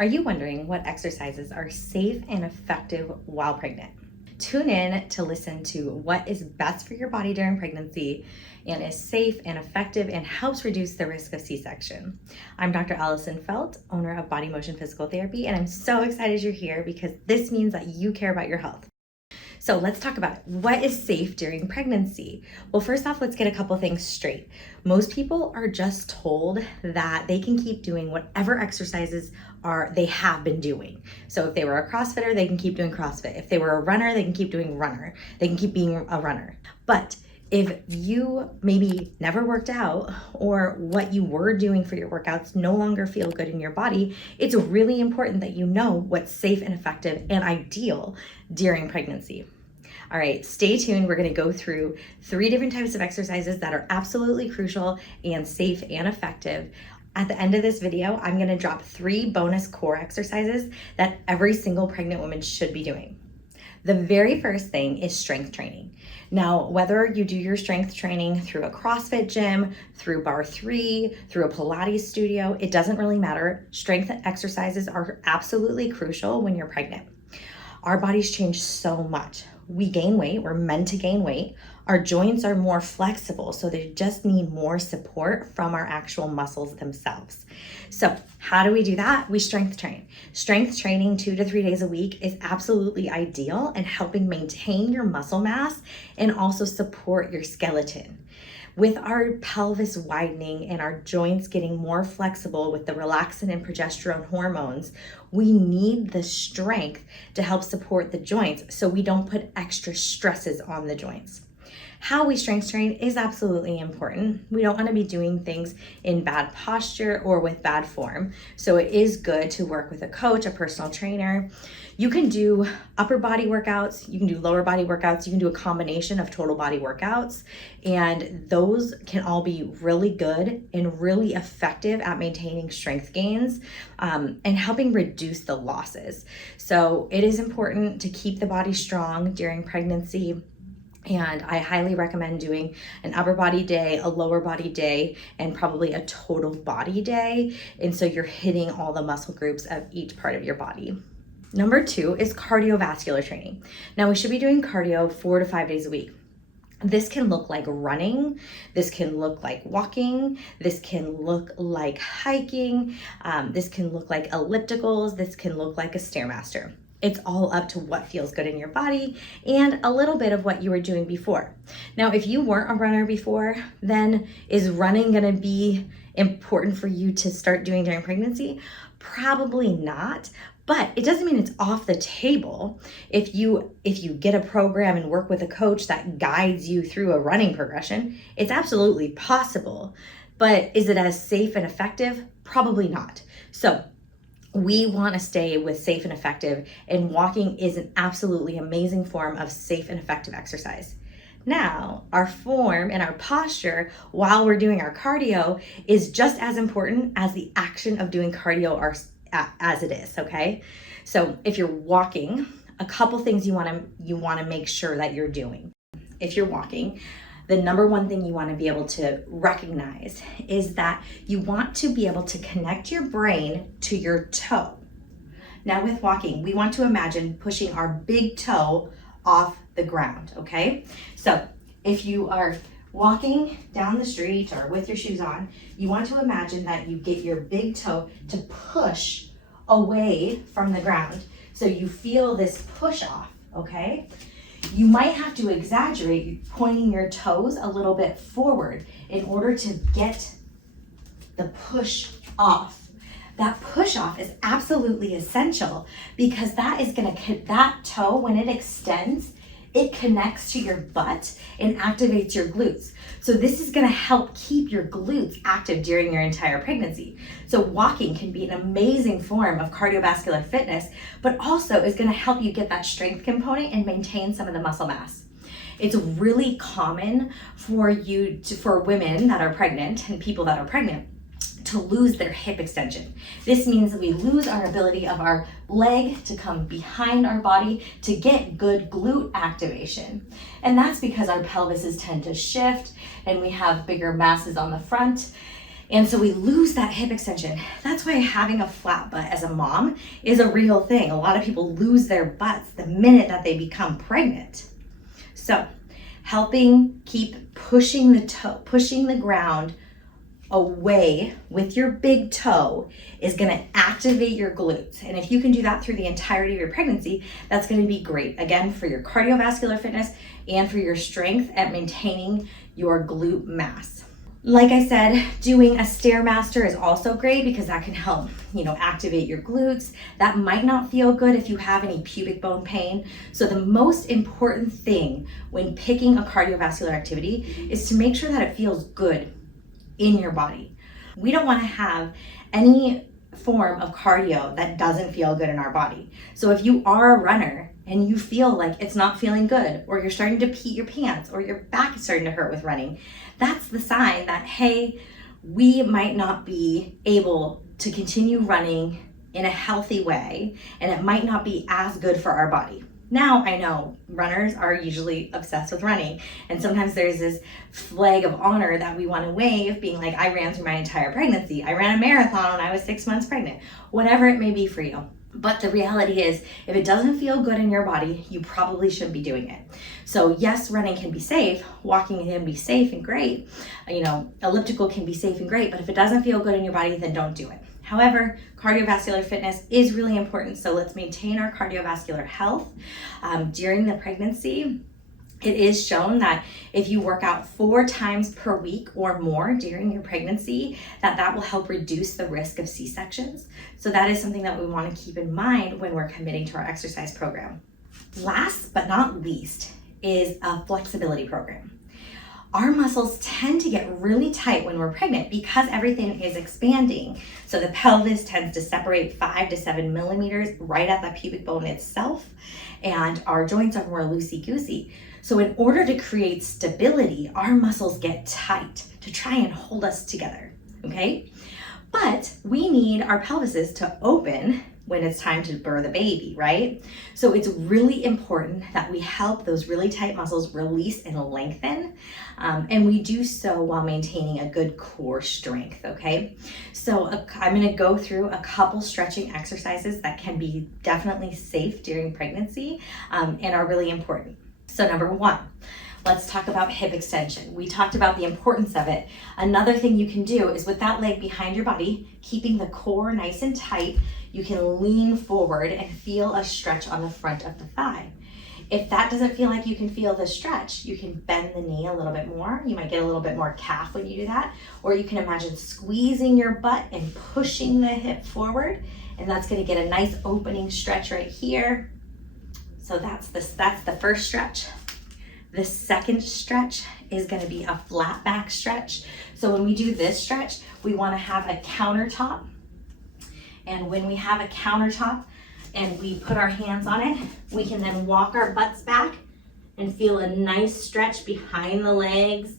Are you wondering what exercises are safe and effective while pregnant? Tune in to listen to what is best for your body during pregnancy and is safe and effective and helps reduce the risk of C-section. I'm Dr. Allison Felt, owner of Body Motion Physical Therapy, and I'm so excited you're here because this means that you care about your health. So let's talk about it. What is safe during pregnancy? Well, first off, let's get a couple things straight. Most people are just told that they can keep doing whatever exercises they have been doing. So if they were a CrossFitter, they can keep doing CrossFit. If they were a runner, they can keep doing runner. They can keep being a runner. But if you maybe never worked out or what you were doing for your workouts no longer feel good in your body, it's really important that you know what's safe and effective and ideal during pregnancy. All right, stay tuned. We're gonna go through 3 different types of exercises that are absolutely crucial and safe and effective. At the end of this video, I'm gonna drop 3 bonus core exercises that every single pregnant woman should be doing. The very first thing is strength training. Now, whether you do your strength training through a CrossFit gym, through Bar 3, through a Pilates studio, it doesn't really matter. Strength exercises are absolutely crucial when you're pregnant. Our bodies change so much. We gain weight, we're meant to gain weight. Our joints are more flexible, so they just need more support from our actual muscles themselves. So how do we do that? We strength train. Strength training 2 to 3 days a week is absolutely ideal in helping maintain your muscle mass and also support your skeleton. With our pelvis widening and our joints getting more flexible with the relaxin and progesterone hormones, we need the strength to help support the joints so we don't put extra stresses on the joints. How we strength train is absolutely important. We don't want to be doing things in bad posture or with bad form. So it is good to work with a coach, a personal trainer. You can do upper body workouts, you can do lower body workouts, you can do a combination of total body workouts, and those can all be really good and really effective at maintaining strength gains and helping reduce the losses. So it is important to keep the body strong during pregnancy. And I highly recommend doing an upper body day, a lower body day, and probably a total body day. And so you're hitting all the muscle groups of each part of your body. Number 2 is cardiovascular training. Now we should be doing cardio 4 to 5 days a week. This can look like running, this can look like walking, this can look like hiking, this can look like ellipticals, this can look like a Stairmaster. It's all up to what feels good in your body and a little bit of what you were doing before. Now, if you weren't a runner before, then is running gonna be important for you to start doing during pregnancy? Probably not, but it doesn't mean it's off the table. If you get a program and work with a coach that guides you through a running progression, it's absolutely possible. But is it as safe and effective? Probably not. So we want to stay with safe and effective, and walking is an absolutely amazing form of safe and effective exercise. Now, our form and our posture while we're doing our cardio is just as important as the action of doing cardio as it is, okay? So if you're walking, a couple things you want to make sure that you're doing. If you're walking, the number one thing you want to be able to recognize is that you want to be able to connect your brain to your toe. Now with walking, we want to imagine pushing our big toe off the ground, okay? So if you are walking down the street or with your shoes on, you want to imagine that you get your big toe to push away from the ground. So you feel this push off, okay? You might have to exaggerate pointing your toes a little bit forward in order to get the push off. That push off is absolutely essential because that toe, when it extends, it connects to your butt and activates your glutes. So this is gonna help keep your glutes active during your entire pregnancy. So walking can be an amazing form of cardiovascular fitness, but also is gonna help you get that strength component and maintain some of the muscle mass. It's really common for women that are pregnant and people that are pregnant to lose their hip extension. This means that we lose our ability of our leg to come behind our body to get good glute activation. And that's because our pelvises tend to shift and we have bigger masses on the front. And so we lose that hip extension. That's why having a flat butt as a mom is a real thing. A lot of people lose their butts the minute that they become pregnant. So helping keep pushing the ground away with your big toe is going to activate your glutes. And if you can do that through the entirety of your pregnancy, that's going to be great. Again, for your cardiovascular fitness and for your strength at maintaining your glute mass. Like I said, doing a Stairmaster is also great because that can help, activate your glutes. That might not feel good if you have any pubic bone pain. So the most important thing when picking a cardiovascular activity is to make sure that it feels good in your body. We don't want to have any form of cardio that doesn't feel good in our body. So if you are a runner and you feel like it's not feeling good, or you're starting to pee your pants, or your back is starting to hurt with running, that's the sign that, hey, we might not be able to continue running in a healthy way, and it might not be as good for our body. Now, I know runners are usually obsessed with running, and sometimes there's this flag of honor that we want to wave, being like, I ran through my entire pregnancy. I ran a marathon when I was 6 months pregnant, whatever it may be for you. But the reality is, if it doesn't feel good in your body, you probably shouldn't be doing it. So yes, running can be safe, walking can be safe and great, elliptical can be safe and great, but if it doesn't feel good in your body, then don't do it. However, cardiovascular fitness is really important, so let's maintain our cardiovascular health during the pregnancy. It is shown that if you work out 4 times per week or more during your pregnancy, that will help reduce the risk of C-sections. So that is something that we want to keep in mind when we're committing to our exercise program. Last but not least is a flexibility program. Our muscles tend to get really tight when we're pregnant because everything is expanding. So the pelvis tends to separate 5 to 7 millimeters right at the pubic bone itself, and our joints are more loosey-goosey. So in order to create stability, our muscles get tight to try and hold us together, okay? But we need our pelvises to open when it's time to birth a baby, right? So it's really important that we help those really tight muscles release and lengthen, and we do so while maintaining a good core strength, okay? So I'm gonna go through a couple stretching exercises that can be definitely safe during pregnancy and are really important. So number 1, let's talk about hip extension. We talked about the importance of it. Another thing you can do is with that leg behind your body, keeping the core nice and tight, you can lean forward and feel a stretch on the front of the thigh. If that doesn't feel like you can feel the stretch, you can bend the knee a little bit more. You might get a little bit more calf when you do that, or you can imagine squeezing your butt and pushing the hip forward, and that's gonna get a nice opening stretch right here. So that's the first stretch. The second stretch is going to be a flat back stretch. So when we do this stretch, we want to have a countertop. And when we have a countertop and we put our hands on it, we can then walk our butts back and feel a nice stretch behind the legs,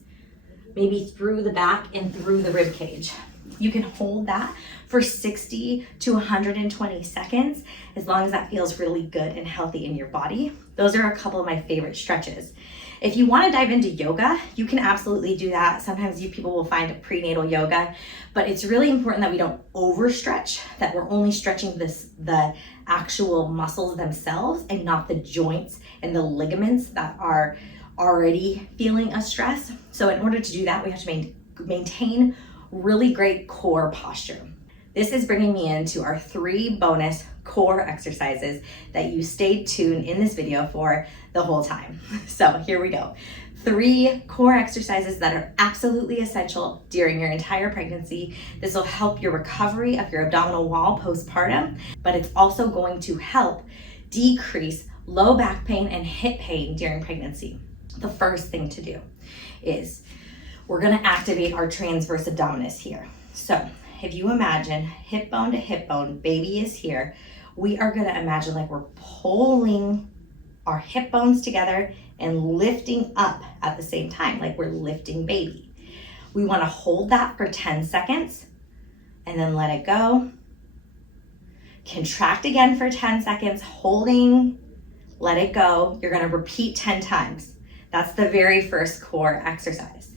maybe through the back and through the rib cage. You can hold that for 60 to 120 seconds, as long as that feels really good and healthy in your body. Those are a couple of my favorite stretches. If you want to dive into yoga, you can absolutely do that. Sometimes people will find prenatal yoga, but it's really important that we don't overstretch, that we're only stretching the actual muscles themselves and not the joints and the ligaments that are already feeling a stress. So in order to do that, we have to maintain really great core posture. This is bringing me into our 3 bonus core exercises that you stayed tuned in this video for the whole time. So here we go. 3 core exercises that are absolutely essential during your entire pregnancy. This will help your recovery of your abdominal wall postpartum, but it's also going to help decrease low back pain and hip pain during pregnancy. The first thing to do is we're gonna activate our transverse abdominis here. So if you imagine hip bone to hip bone, baby is here, we are gonna imagine like we're pulling our hip bones together and lifting up at the same time, like we're lifting baby. We wanna hold that for 10 seconds and then let it go. Contract again for 10 seconds, holding, let it go. You're gonna repeat 10 times. That's the very first core exercise,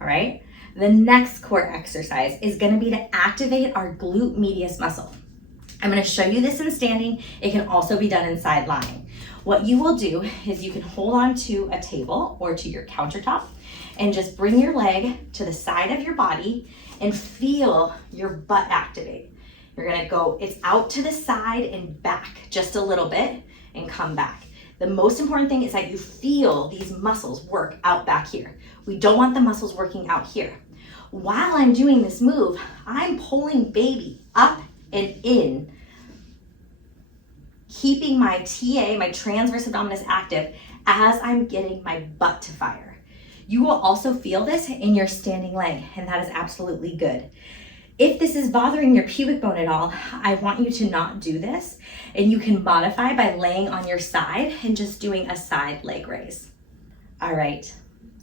all right? The next core exercise is gonna be to activate our glute medius muscle. I'm gonna show you this in standing. It can also be done in side lying. What you will do is you can hold on to a table or to your countertop and just bring your leg to the side of your body and feel your butt activate. You're gonna go, it's out to the side and back just a little bit and come back. The most important thing is that you feel these muscles work out back here. We don't want the muscles working out here. While I'm doing this move, I'm pulling baby up and in, keeping my TA, my transverse abdominis active as I'm getting my butt to fire. You will also feel this in your standing leg, and that is absolutely good. If this is bothering your pubic bone at all, I want you to not do this, and you can modify by laying on your side and just doing a side leg raise. All right,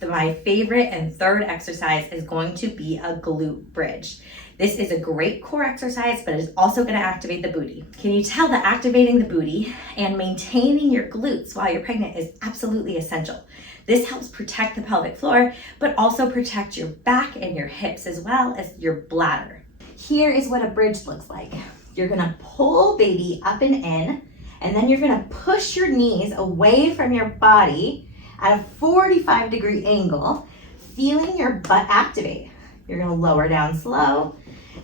my favorite and third exercise is going to be a glute bridge. This is a great core exercise, but it's also going to activate the booty. Can you tell that activating the booty and maintaining your glutes while you're pregnant is absolutely essential? This helps protect the pelvic floor, but also protect your back and your hips as well as your bladder. Here is what a bridge looks like. You're gonna pull baby up and in, and then you're gonna push your knees away from your body at a 45-degree angle, feeling your butt activate. You're gonna lower down slow,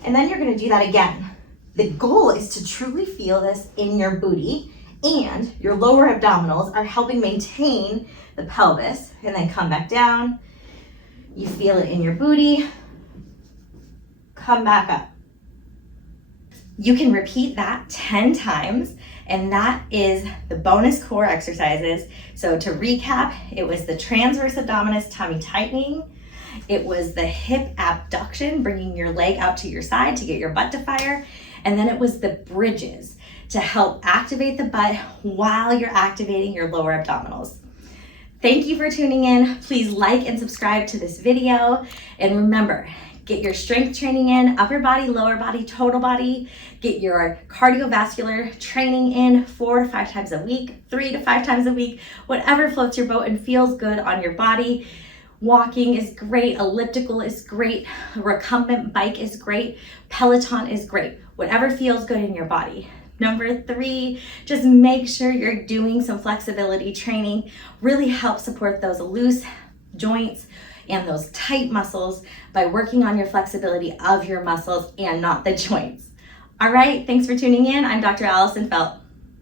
and then you're gonna do that again. The goal is to truly feel this in your booty, and your lower abdominals are helping maintain the pelvis, and then come back down. You feel it in your booty, come back up. You can repeat that 10 times, and that is the bonus core exercises. So to recap, it was the transverse abdominis tummy tightening, it was the hip abduction, bringing your leg out to your side to get your butt to fire, and then it was the bridges to help activate the butt while you're activating your lower abdominals. Thank you for tuning in. Please like and subscribe to this video, and remember, get your strength training in, upper body, lower body, total body. Get your cardiovascular training in 4 to 5 times a week, 3 to 5 times a week, whatever floats your boat and feels good on your body. Walking is great, elliptical is great, recumbent bike is great, Peloton is great, whatever feels good in your body. Number 3, just make sure you're doing some flexibility training. Really help support those loose joints and those tight muscles by working on your flexibility of your muscles and not the joints. All right, thanks for tuning in. I'm Dr. Allison Felt.